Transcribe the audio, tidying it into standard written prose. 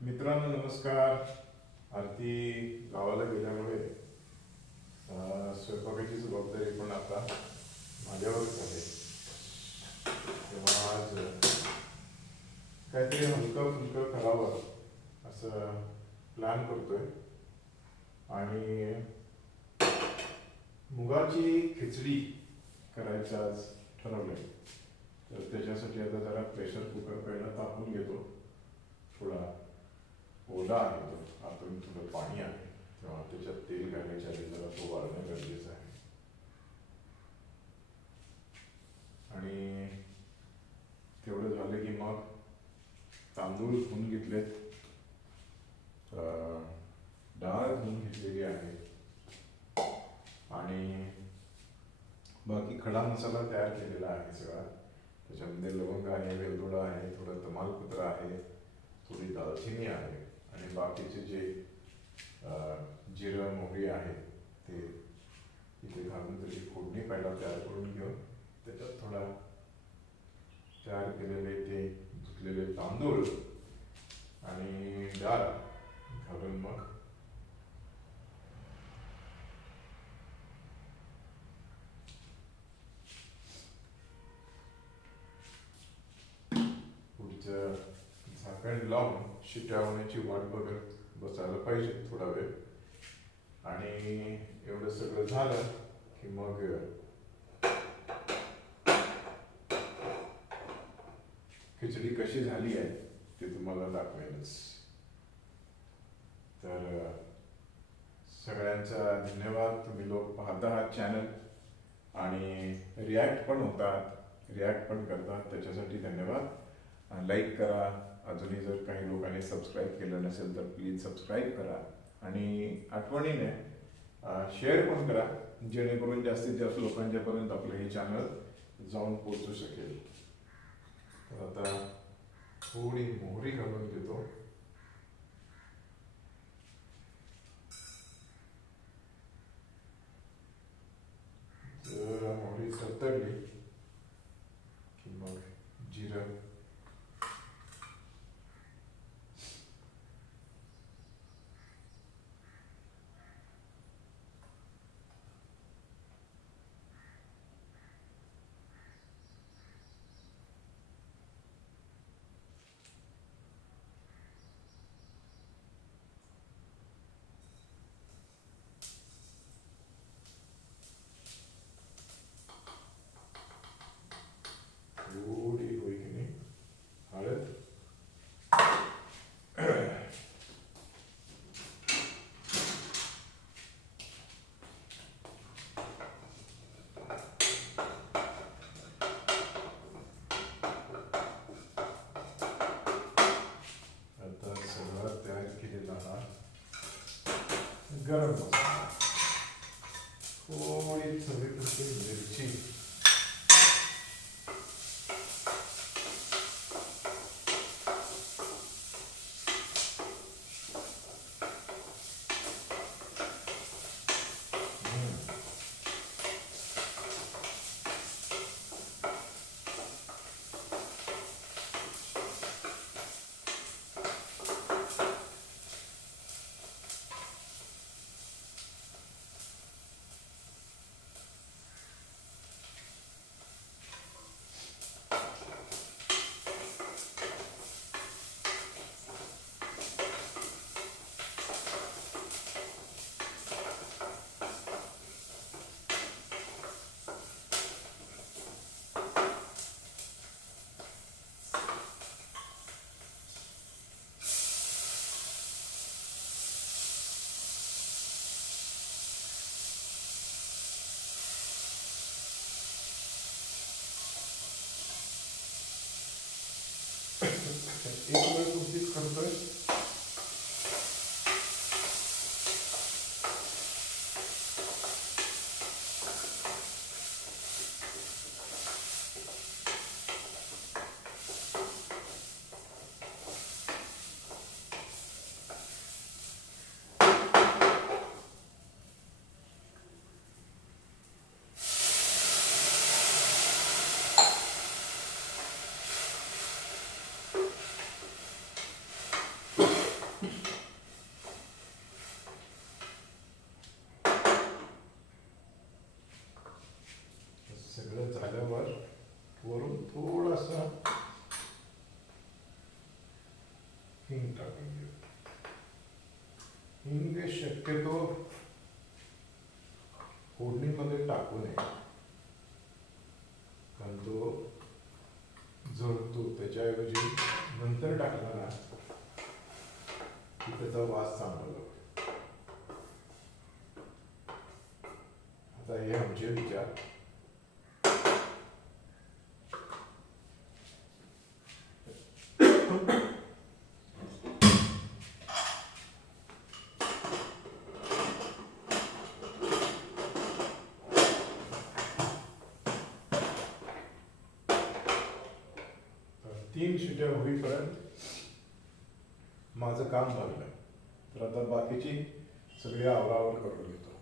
मित्रांनो नमस्कार. आरती गावाला गेल्यामुळे स्वयंपाकाची जबाबदारी पण आता माझ्यावरच आहे. तेव्हा आज काहीतरी हलकं फुलकं करावं असं प्लॅन करतोय आणि मुगाची खिचडी करायची आज ठरवलंय. तर त्याच्यासाठी आता जरा प्रेशर कुकर पहिला तापवून घेतो. थोडा ओला आहे तो, आतून थोडं पाणी आहे, तेव्हा त्याच्यात तेल घालायच्या आधी जरा तो वाळणं गरजेचं आहे. आणि तेवढं झालं की मग तांदूळ धुवून घेतलेत, डाळ धुवून घेतलेली आहे आणि बाकी खडा मसाला तयार केलेला आहे सगळा. त्याच्यामध्ये लवंग आहे, वेलदोडा आहे, थोडं तमालपत्र आहे, थोडी दालचिनी आहे आणि बाकीचे जे जिरं मोहरी आहे ते इथे घालून त्याची फोडणी पहिला तयार करून घेऊन त्याच्यात थोडा तयार केलेले ते धुतलेले तांदूळ आणि डाळ घालून मग पुढचं झाकण लावून शिट्या होण्याची वाट बघत बसायला पाहिजे थोडा वेळ. आणि एवढं सगळं झालं की मग खिचडी कशी झाली आहे ते तुम्हाला दाखवेनच. तर सगळ्यांचा धन्यवाद. तुम्ही लोक पाहता आहात चॅनल आणि रिॲक्ट पण होतात, रिॲक्ट पण करतात, त्याच्यासाठी धन्यवाद. लाईक करा. अजूनही जर काही लोकांनी सबस्क्राईब केलं नसेल तर प्लीज सबस्क्राईब करा आणि आठवणीने शेअर पण करा, जेणेकरून जास्तीत जास्त लोकांच्यापर्यंत आपलं हे चॅनल जाऊन पोहोचू शकेल. तर आता थोडी मोहरी घालून घेतो. जर मोहरी तडतडली की मग जिरं, थोडी होईने हळद, आता सगळा तयार केलेला हा गरम मसाला, थोडी चवीपुरती मिरची, हिंग टाकून घेऊ. हिंग शक्यतो फोडणीमध्ये टाकू नये, कारण तो जळतो. त्याच्याऐवजी नंतर टाकला ना की त्याचा वास चांगला लागतो. आता हे आमचे विचार. तीन शिट्या होईपर्यंत माझं काम झालं. तर आता बाकीची सगळी आवरावर करून घेतो.